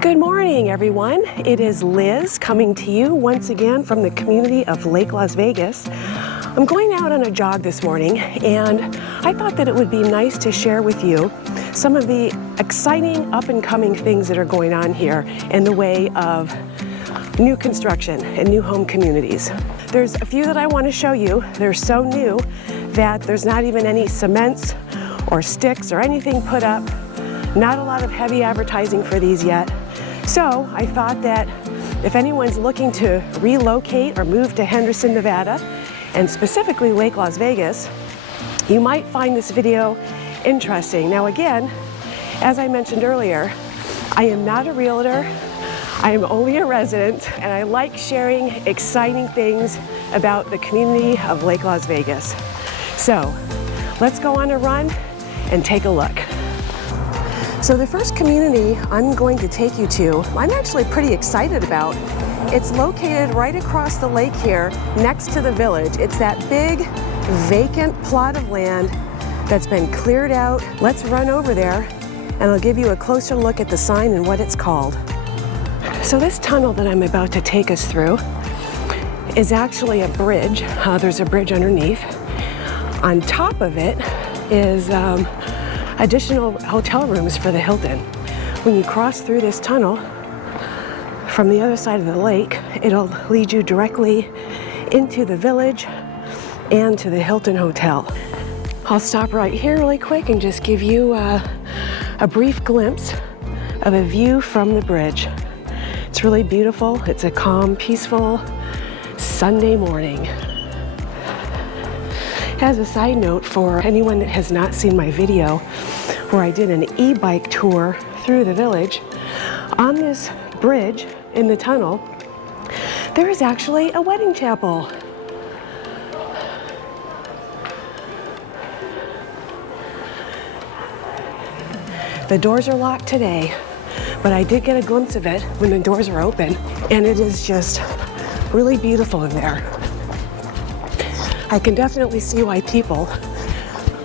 Good morning, everyone. It is Liz coming to you once again from the community of Lake Las Vegas. I'm going out on a jog this morning, and I thought that it would be nice to share with you some of the exciting up-and-coming things that are going on here in the way of new construction and new home communities. There's a few that I want to show you. They're so new that there's not even any cements or sticks or anything put up. Not a lot of heavy advertising for these yet. So I thought that if anyone's looking to relocate or move to Henderson, Nevada, and specifically Lake Las Vegas, you might find this video interesting. Now again, as I mentioned earlier, I am not a realtor. I am only a resident, and I like sharing exciting things about the community of Lake Las Vegas. So let's go on a run and take a look. So the first community I'm going to take you to, I'm actually pretty excited about. It's located right across the lake here, next to the village. It's that big, vacant plot of land that's been cleared out. Let's run over there, and I'll give you a closer look at the sign and what it's called. So this tunnel that I'm about to take us through is actually a bridge. There's a bridge underneath. On top of it is additional hotel rooms for the Hilton. When you cross through this tunnel from the other side of the lake, it'll lead you directly into the village and to the Hilton Hotel. I'll stop right here really quick and just give you a brief glimpse of a view from the bridge. It's really beautiful. It's a calm, peaceful Sunday morning. As a side note, for anyone that has not seen my video where I did an e-bike tour through the village, on this bridge in the tunnel, there is actually a wedding chapel. The doors are locked today, but I did get a glimpse of it when the doors were open, and it is just really beautiful in there. I can definitely see why people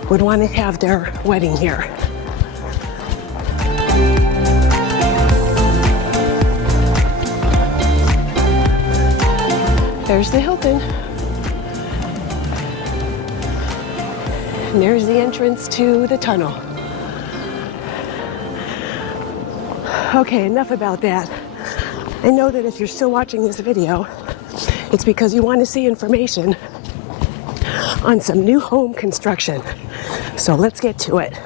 would want to have their wedding here. There's the Hilton. And there's the entrance to the tunnel. Okay, enough about that. I know that if you're still watching this video, it's because you want to see information on some new home construction. So let's get to it.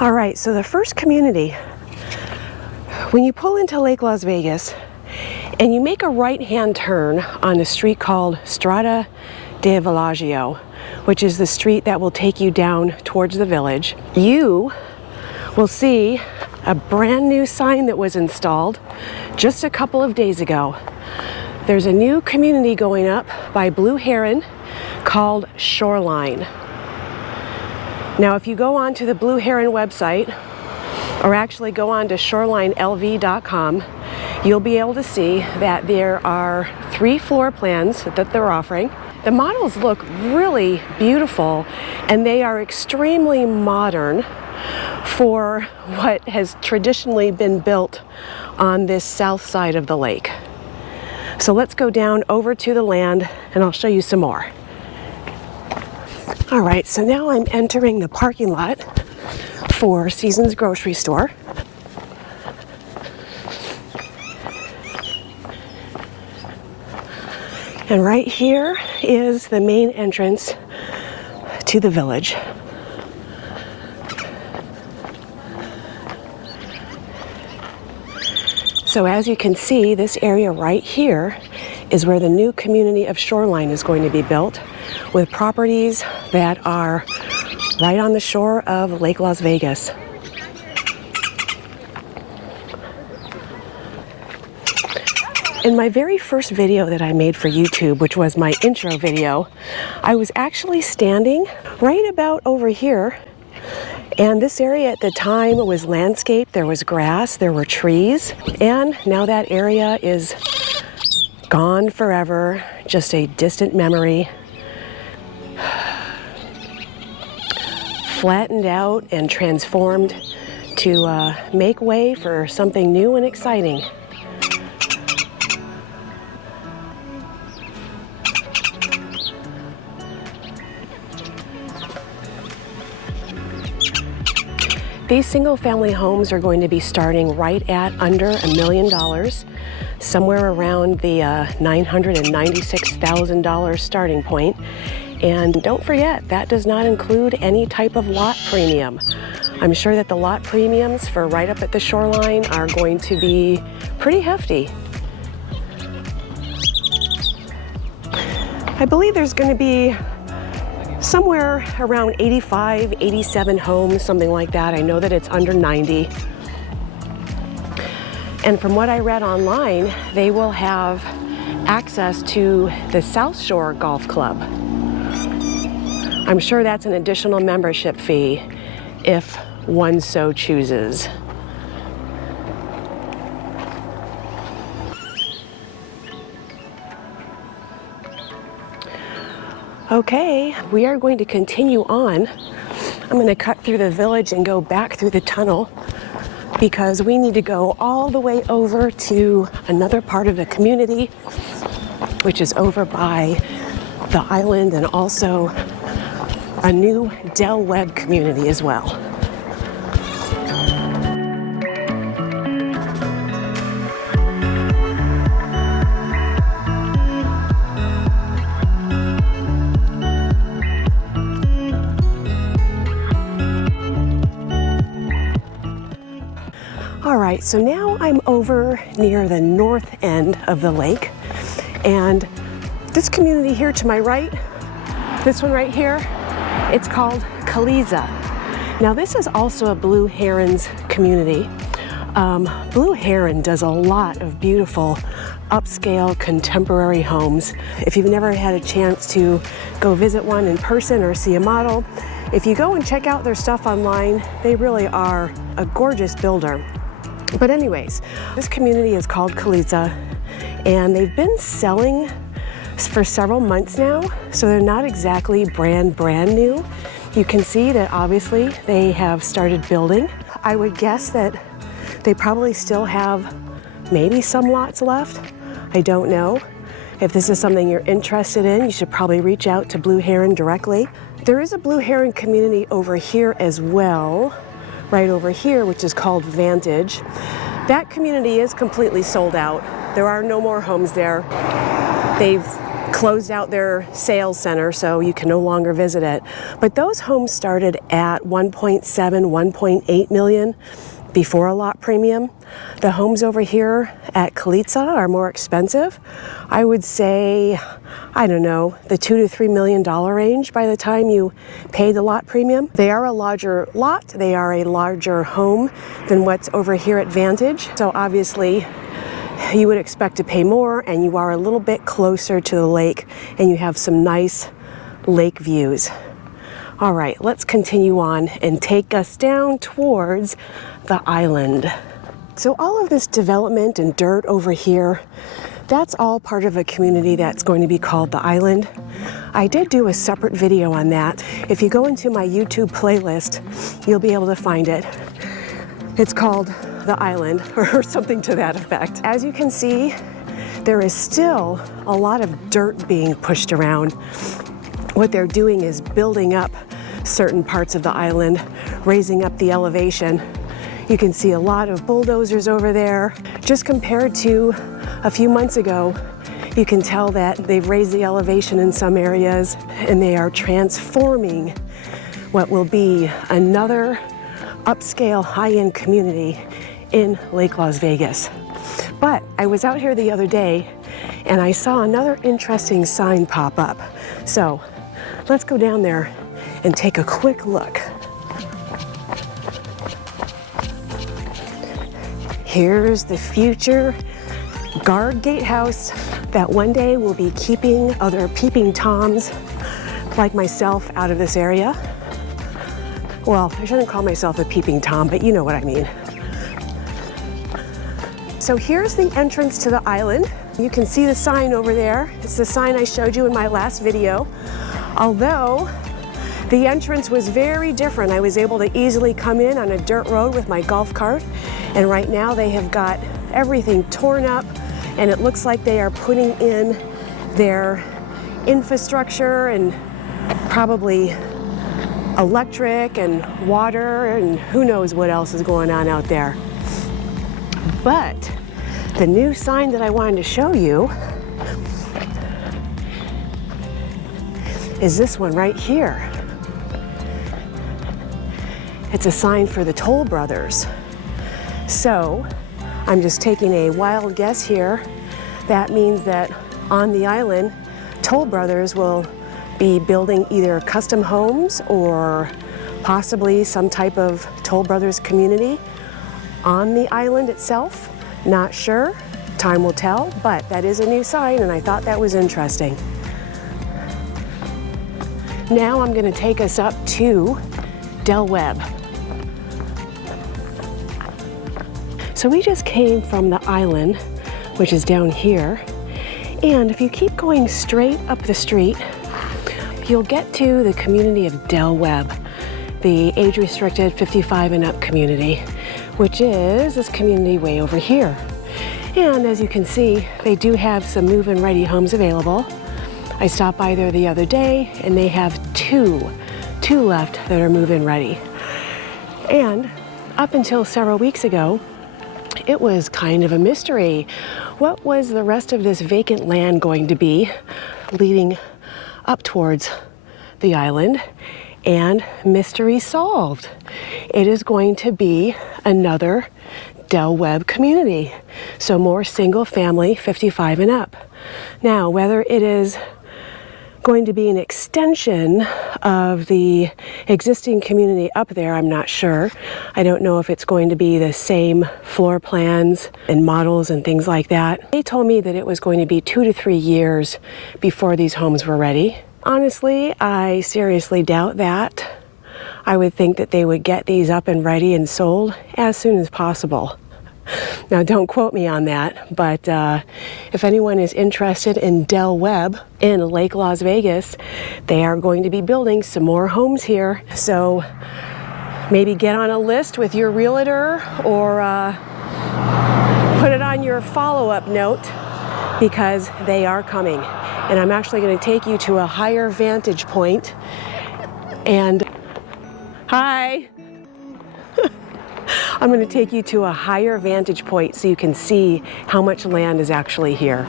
All right, so the first community, when you pull into Lake Las Vegas and you make a right-hand turn on a street called Strada de Villaggio, which is the street that will take you down towards the village, you will see a brand new sign that was installed just a couple of days ago. There's a new community going up by Blue Heron called Shoreline. Now, if you go onto the Blue Heron website, or actually go on to shorelinelv.com, you'll be able to see that there are 3 floor plans that they're offering. The models look really beautiful, and they are extremely modern for what has traditionally been built on this south side of the lake. So let's go down over to the land, and I'll show you some more. All right, so now I'm entering the parking lot for Seasons Grocery Store. And right here is the main entrance to the village. So as you can see, this area right here is where the new community of Shoreline is going to be built, with properties that are right on the shore of Lake Las Vegas. In my very first video that I made for YouTube, which was my intro video, I was actually standing right about over here. And this area at the time was landscaped. There was grass, there were trees, and now that area is gone forever, just a distant memory. Flattened out and transformed to make way for something new and exciting. These single-family homes are going to be starting right at under $1 million, somewhere around the $996,000 starting point. And don't forget, that does not include any type of lot premium. I'm sure that the lot premiums for right up at the shoreline are going to be pretty hefty. I believe there's going to be somewhere around 85, 87 homes, something like that. I know that it's under 90. And from what I read online, they will have access to the South Shore Golf Club. I'm sure that's an additional membership fee if one so chooses. Okay, we are going to continue on. I'm going to cut through the village and go back through the tunnel because we need to go all the way over to another part of the community, which is over by the island and also a new Webb community as well. All right, so now I'm over near the north end of the lake, and this community here to my right, this one right here, it's called Kaliza. Now this is also a Blue Heron's community. Blue Heron does a lot of beautiful upscale contemporary homes. If you've never had a chance to go visit one in person or see a model, if you go and check out their stuff online, they really are a gorgeous builder. But anyways, this community is called Kaliza, and they've been selling for several months now, so they're not exactly brand new. You can see that obviously they have started building. I would guess that they probably still have maybe some lots left. I don't know. If this is something you're interested in, you should probably reach out to Blue Heron directly. There is a Blue Heron community over here as well, right over here, which is called Vantage. That community is completely sold out. There are no more homes there. They've closed out their sales center, so you can no longer visit it. But those homes started at 1.7, 1.8 million before a lot premium. The homes over here at Kaliza are more expensive. I would say, I don't know, the $2 to $3 million range by the time you pay the lot premium. They are a larger lot, they are a larger home than what's over here at Vantage. So obviously you would expect to pay more, and you are a little bit closer to the lake, and you have some nice lake views. All right, let's continue on and take us down towards the island. So all of this development and dirt over here, that's all part of a community that's going to be called the island. I did do a separate video on that. If you go into my YouTube playlist, you'll be able to find it. It's called The Island, or something to that effect. As you can see, there is still a lot of dirt being pushed around. What they're doing is building up certain parts of the island, raising up the elevation. You can see a lot of bulldozers over there. Just compared to a few months ago, you can tell that they've raised the elevation in some areas, and they are transforming what will be another upscale high-end community in Lake Las Vegas. But I was out here the other day and I saw another interesting sign pop up. So let's go down there and take a quick look. Here's the future guard gatehouse that one day will be keeping other peeping toms like myself out of this area. Well, I shouldn't call myself a peeping tom, but you know what I mean. So here's the entrance to the island. You can see the sign over there. It's the sign I showed you in my last video. Although the entrance was very different. I was able to easily come in on a dirt road with my golf cart, and right now they have got everything torn up, and it looks like they are putting in their infrastructure and probably electric and water and who knows what else is going on out there. But the new sign that I wanted to show you is this one right here. It's a sign for the Toll Brothers. So I'm just taking a wild guess here. That means that on the island, Toll Brothers will be building either custom homes or possibly some type of Toll Brothers community on the island itself. Not sure, time will tell, but that is a new sign and I thought that was interesting. Now I'm going to take us up to Del Webb. So we just came from the island, which is down here, and if you keep going straight up the street, you'll get to the community of Del Webb, the age-restricted 55 and up community, which is this community way over here. And as you can see, they do have some move-in ready homes available. I stopped by there the other day and they have two left that are move-in ready. And up until several weeks ago, it was kind of a mystery. What was the rest of this vacant land going to be leading up towards the island? And mystery solved. It is going to be another Del Webb community. So more single family 55 and up. Now, whether it is going to be an extension of the existing community up there, I'm not sure. I don't know if it's going to be the same floor plans and models and things like that. They told me that it was going to be 2 to 3 years before these homes were ready. Honestly, I seriously doubt that. I would think that they would get these up and ready and sold as soon as possible. Now, don't quote me on that, but if anyone is interested in Del Webb in Lake Las Vegas, they are going to be building some more homes here. So maybe get on a list with your realtor or put it on your follow-up note because they are coming. And I'm actually going to take you to a higher vantage point. And hi! I'm going to take you to a higher vantage point so you can see how much land is actually here.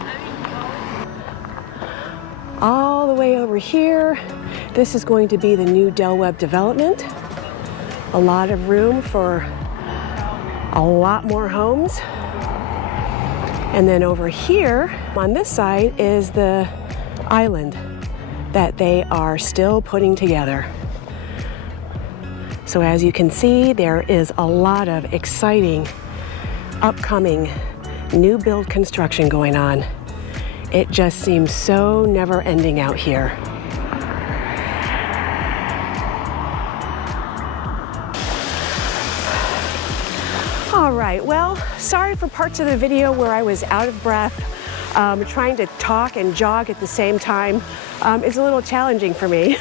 All the way over here, this is going to be the new Del Webb development. A lot of room for a lot more homes. And then over here, on this side, is the island that they are still putting together. So as you can see, there is a lot of exciting, upcoming, new build construction going on. It just seems so never ending out here. All right, well, sorry for parts of the video where I was out of breath. Trying to talk and jog at the same time is a little challenging for me.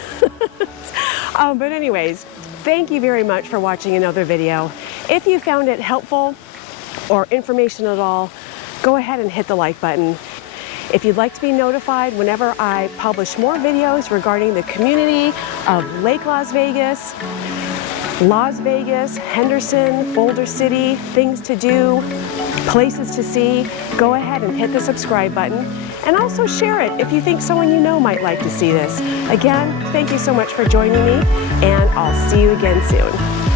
But anyways, thank you very much for watching another video. If you found it helpful or information at all, go ahead and hit the like button. If you'd like to be notified whenever I publish more videos regarding the community of Lake Las Vegas, Henderson, Boulder City, things to do, places to see, go ahead and hit the subscribe button and also share it if you think someone you know might like to see this. Again, thank you so much for joining me, and I'll see you again soon.